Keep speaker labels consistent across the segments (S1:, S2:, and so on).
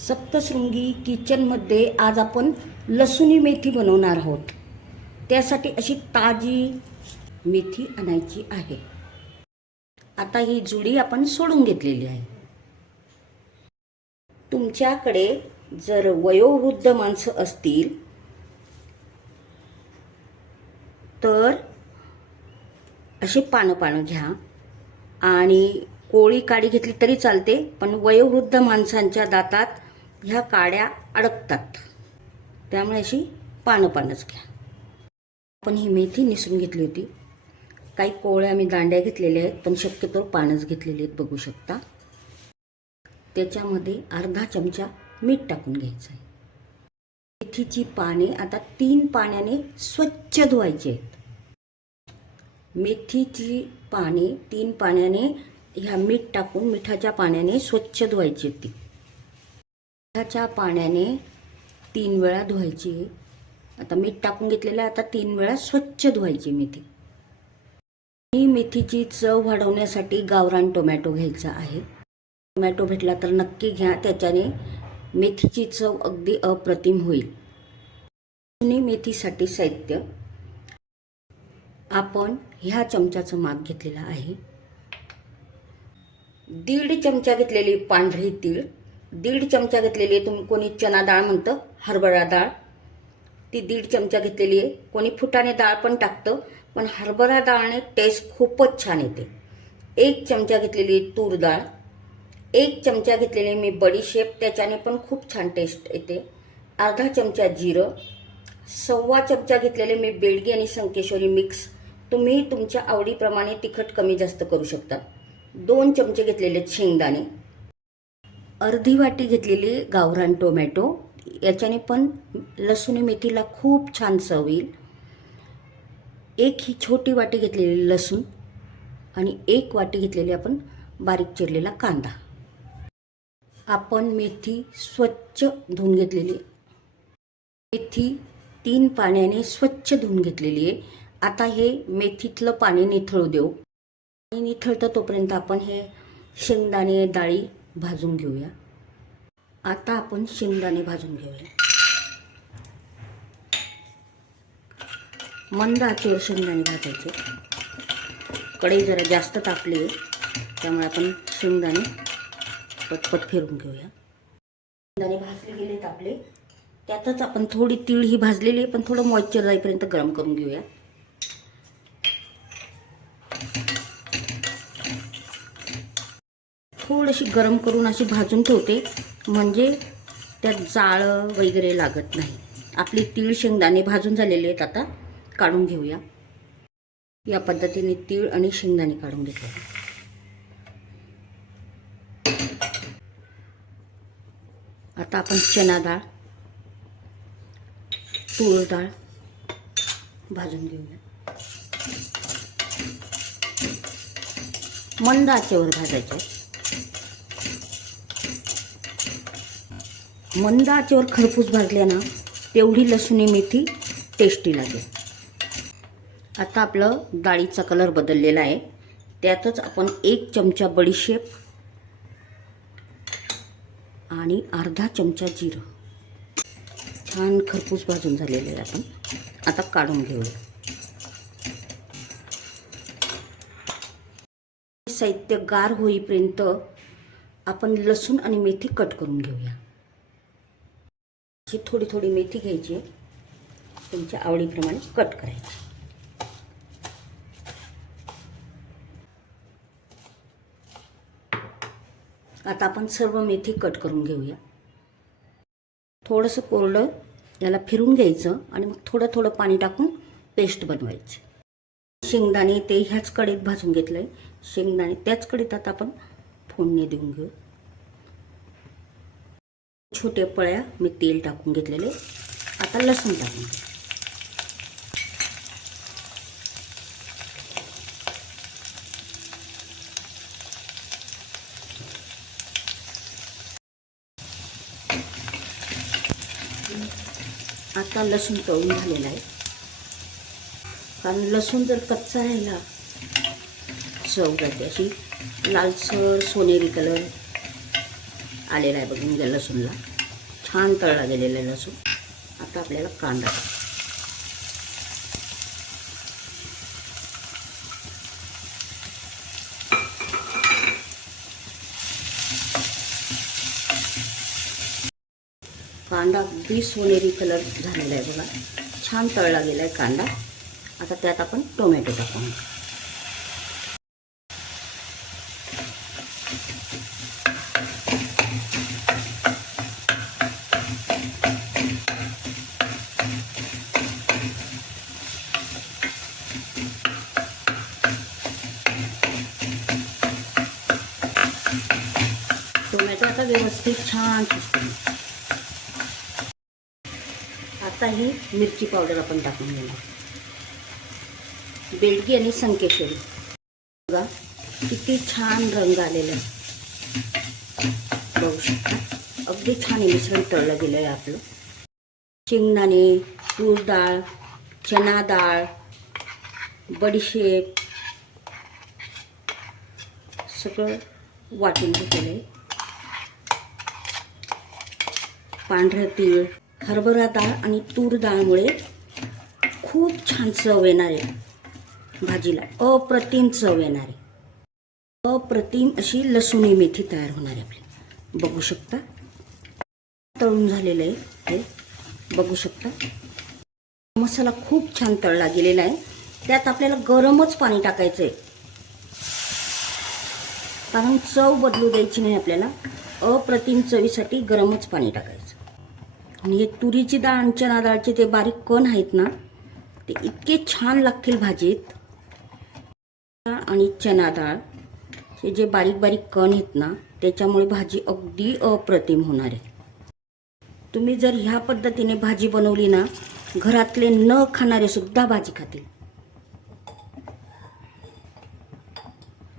S1: सप्तशृंगी किचनमध्ये आज आपण लसुणी मेथी बनवणार आहोत. त्यासाठी अशी ताजी मेथी आणायची आहे. आता ही जुडी आपण सोडून घेतलेली आहे. तुमच्याकडे जर वयोवृद्ध माणसं असतील तर असे पानं पानं घ्या आणि कोळी काडी घेतली तरी चालते पण वयोवृद्ध माणसांच्या दातात ह्या काड्या अडकतात. त्यामुळे अशी पानं पानंच घ्या. आपण ही मेथी निसून घेतली होती. काही कोवळ्या मी दांड्या घेतलेल्या आहेत पण शक्यतो पानच घेतलेले आहेत बघू शकता. त्याच्यामध्ये अर्धा चमचा मीठ टाकून घ्यायचं आहे. मेथीची पाने आता तीन पाण्याने स्वच्छ धुवायची आहेत. मेथीची पाने तीन पाण्याने ह्या मीठ टाकून मिठाच्या पाण्याने स्वच्छ धुवायची ती. मिठाच्या पाण्याने तीन वेळा धुवायची. आता मीठ टाकून घेतलेलं आहे, आता तीन वेळा स्वच्छ धुवायची मेथी. मी मेथीची चव वाढवण्यासाठी गावरान टोमॅटो घ्यायचा आहे. टोमॅटो भेटला तर नक्की घ्या त्याच्याने मेथीची चव अगदी अप्रतिम होईल. जुनी मेथीसाठी साहित्य. आपण ह्या चमच्याचं माप घेतलेलं आहे. दीड चमचा घेतलेली पांढरी तीळ. दीड चमचा घेतलेली आहे तुम्ही कोणी चना डाळ म्हणतं हरभरा डाळ. ती दीड चमचा घेतलेली आहे. कोणी फुटाणे डाळ पण टाकतं पण हरभरा डाळने टेस्ट खूपच छान येते. एक चमचा घेतलेली आहे तूर डाळ. एक चमचा घेतलेली मी बडीशेप त्याच्याने पण खूप छान टेस्ट येते. अर्धा चमचा जिरं. सव्वा चमचा घेतलेले मी बेडगी आणि संकेश्वरी मिक्स तुम्ही तुमच्या आवडीप्रमाणे तिखट कमी जास्त करू शकता. दोन चमचे घेतलेले शेंगदाणे. अर्धी वाटी घेतलेली गावरान टोमॅटो याच्याने पण लसूण मेथीला खूप छान चव येईल. एक ही छोटी वाटी घेतलेली लसूण आणि एक वाटी घेतलेली आपण बारीक चिरलेला कांदा. आपण मेथी स्वच्छ धुवून घेतलेली आहे. मेथी तीन पाण्याने स्वच्छ धुवून घेतलेली आहे. आता हे मेथीतलं पाणी निथळू देऊ. आणि निथळतं तोपर्यंत आपण हे शेंगदाणे डाळी भाजून घेऊया. आता आपण शेंगदाणे भाजून घेऊया. मंद आचेवर शेंगदाणे भाजायचे. कढई जरा जास्त तापली आहे त्यामुळे आपण शेंगदाणे पटपट फिरून घेऊया. शेंगदाणे भाजले गेलेत आपले. त्यातच आपण थोडी तीळ ही भाजलेली आहे पण थोडं मॉइश्चर जाईपर्यंत गरम करून घेऊया. थोडीशी गरम करून अशी भाजून ठेवते. म्हणजे त्यात जाळं वगैरे लागत नाही. आपली तीळ शेंगदाणे भाजून झालेले आहेत आता. काढून घेऊया. या पद्धतीने तीळ आणि शेंगदाणे काढून घेतले. आता आपण चना डाळ तूर डाळ भाजून घेऊया. मंद आचेवर भाजायचे. मंद आचेवर खरपूस भाजल्या ना तेवढी लसूणी मेथी टेस्टी लागेल. आता आपलं डाळीचा कलर बदललेला आहे. त्यातच आपण एक चमचा बडीशेप आणि अर्धा चमचा जिरं. छान खरपूस भाजून झालेलं आहे आपण. आता काढून घेऊया. साहित्य गार होईपर्यंत आपण लसूण आणि मेथी कट करून घेऊया. अशी थोडी थोडी मेथी घ्यायची. तुमच्या आवडीप्रमाणे कट करायची. आता आपण सर्व मेथी कट करून घेऊया. थोडंसं कोरडं याला फिरून घ्यायचं आणि मग थोडं थोडं पाणी टाकून पेस्ट बनवायची. शेंगदाणे ते ह्याच कडीत भाजून घेतलं आहे शेंगदाणे त्याच कडीत आता आपण फोडणी देऊन घेऊ. छोट्या पळ्या मी तेल टाकून घेतलेले. आता लसूण टाकून आता लसूण तळून झालेला आहे. कारण लसूण जर कच्चा राहिला चव जाते अशी. लालसर सोनेरी कलर आलेला आहे बघून घ्या लसूणला. छान तळला गेलेला आहे लसूण. आता आपल्याला कांदा. कांदा अगदी सोनेरी कलर झालेला आहे बघा. छान तळला गेला आहे कांदा. आता त्यात आपण टोमॅटो टाकू टोमॅटो आता व्यवस्थित छान. आता ही मिरची पावडर आपण टाकून घेणार. बेडगी आणि संकेश्वरी. बघा किती छान रंग आलेला आहे. बघू शकता. अगदी छान मिश्रण तळलं गेलं आहे आपलं. शेंगदाणे तूर डाळ चना डाळ बडीशेप सगळं वाटून घेतलेलं आहे. पांढरं तीळ हरभरा डाळ आणि तूर डाळमुळे खूप छान चव येणार. आहे भाजीला अप्रतिम चव येणार. आहे अप्रतिम अशी लसूणी मेथी तयार होणार आहे आपली. बघू शकता. तळून झालेलं आहे हे. बघू शकता. मसाला खूप छान तळला गेलेला आहे. त्यात आपल्याला गरमच पाणी टाकायचं आहे कारण चव बदलू द्यायची नाही आपल्याला. अप्रतिम चवीसाठी गरमच पाणी टाकायचं. आणि हे तुरीची डाळ आणि चना डाळचे ते बारीक कण आहेत ना ते इतके छान लागतील भाजीत. डाळ आणि चना डाळ हे जे बारीक बारीक कण आहेत ना त्याच्यामुळे भाजी अगदी अप्रतिम होणार आहे. तुम्ही जर ह्या पद्धतीने भाजी बनवली ना घरातले न खाणारे सुद्धा भाजी खातील.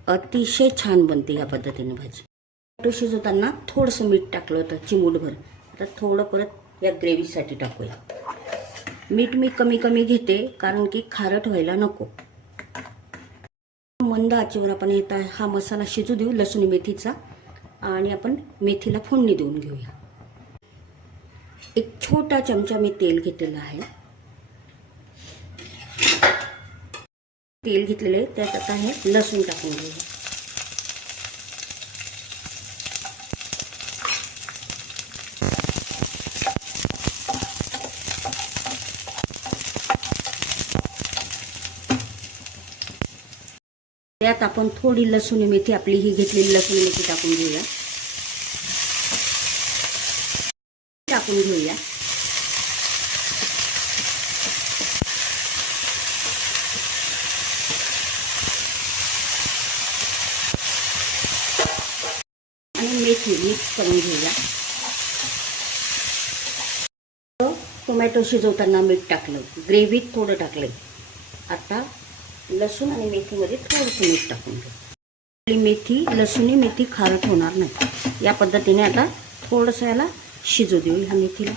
S1: अतिशय छान बनते या पद्धतीने भाजी. टोमॅटो शिजवताना थोडंसं मीठ टाकलं होतं चिमूटभर. आता थोडं परत या ग्रेव्हीसाठी टाकूया. मीठ मी कमी कमी घेते कारण की खारट व्हायला नको. मंद आचेवर आपण येता हा मसाला शिजू देऊ लसूण मेथीचा आणि आपण मेथीला फोडणी देऊन घेऊया. एक छोटा चमचा मी तेल घेतलेला आहे. तेल घेतलेले त्यात आता हे लसूण टाकून घेऊया. आपण थोडी लसूण मेथी आपली ही घेतलेली लसूण मेथी टाकून घेऊया. टाकून घेऊया. आणि मेथी मिक्स करून घेऊया. टोमॅटो शिजवताना मीठ टाकलं. ग्रेव्हीत थोडं टाकलं आता लसूण आणि मेथीमध्ये थोडंसं मीठ टाकून घेऊ. मेथी लसूणी मेथी खारट होणार नाही. या पद्धतीने आता थोडंसं याला शिजू देऊ ह्या मेथीला.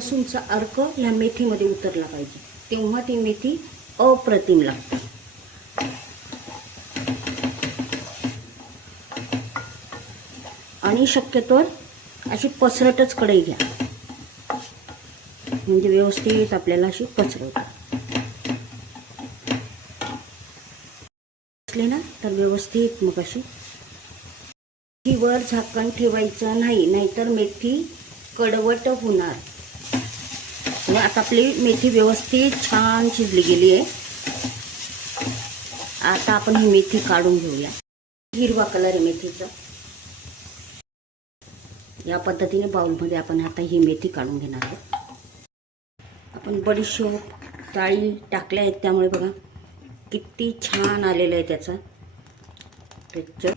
S1: लसूणचा अर्क ह्या मेथीमध्ये उतरला पाहिजे. तेव्हा ती मेथी अप्रतिम लागते. आणि शक्यतो अशी पसरटच कढई घ्या. म्हणजे व्यवस्थित आपल्याला अशी पसरवता. असले ना तर व्यवस्थित मग अशी. वर झाकण ठेवायचं नाही नाहीतर मेथी कडवट होणार. आणि आता आपली मेथी व्यवस्थित छान शिजली गेली आहे. आता आपण ही मेथी काढून घेऊया. हिरवा कलर आहे मेथीचा. या पद्धतीने बाउलमध्ये आपण आता ही मेथी काढून घेणार आहोत. आपण बडीशोप डाळी टाकल्या आहेत त्यामुळे बघा किती छान आलेलं आहे त्याचा. टेक्चर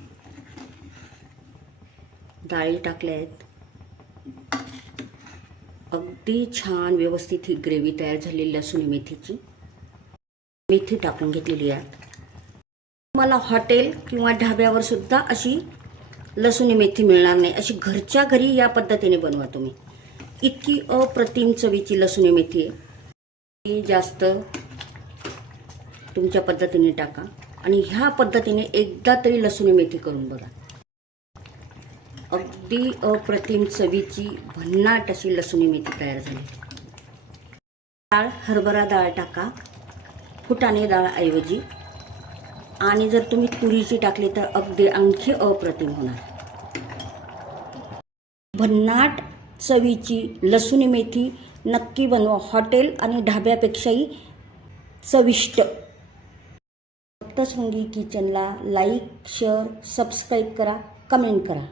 S1: डाळी टाकल्या आहेत. अगदी छान व्यवस्थित ही ग्रेव्ही तयार झालेली असून मेथीची. मेथी टाकून घेतलेली आहे. मला हॉटेल किंवा ढाब्यावर सुद्धा अशी लसूण मेथी मिळणार नाही. अशी घरच्या घरी या पद्धतीने बनवा तुम्ही. इतकी अप्रतिम चवीची लसूण मेथी आहे. ती जास्त तुमच्या पद्धतीने टाका आणि ह्या पद्धतीने एकदा तरी लसूण मेथी करून बघा. अगदी अप्रतिम चवीची भन्नाट अशी लसूणी मेथी तयार झाली. डाळ हरभरा डाळ टाका. फुटाणे डाळऐवजी आणि जर तुम्ही तुरीची टाकली तर अगदी आणखी अप्रतिम होणार. भन्नाट चवीची लसूणी मेथी नक्की बनवा. हॉटेल आणि ढाब्यापेक्षाही चविष्ट. सप्तशृंगी किचनला लाईक शेअर सबस्क्राईब करा कमेंट करा.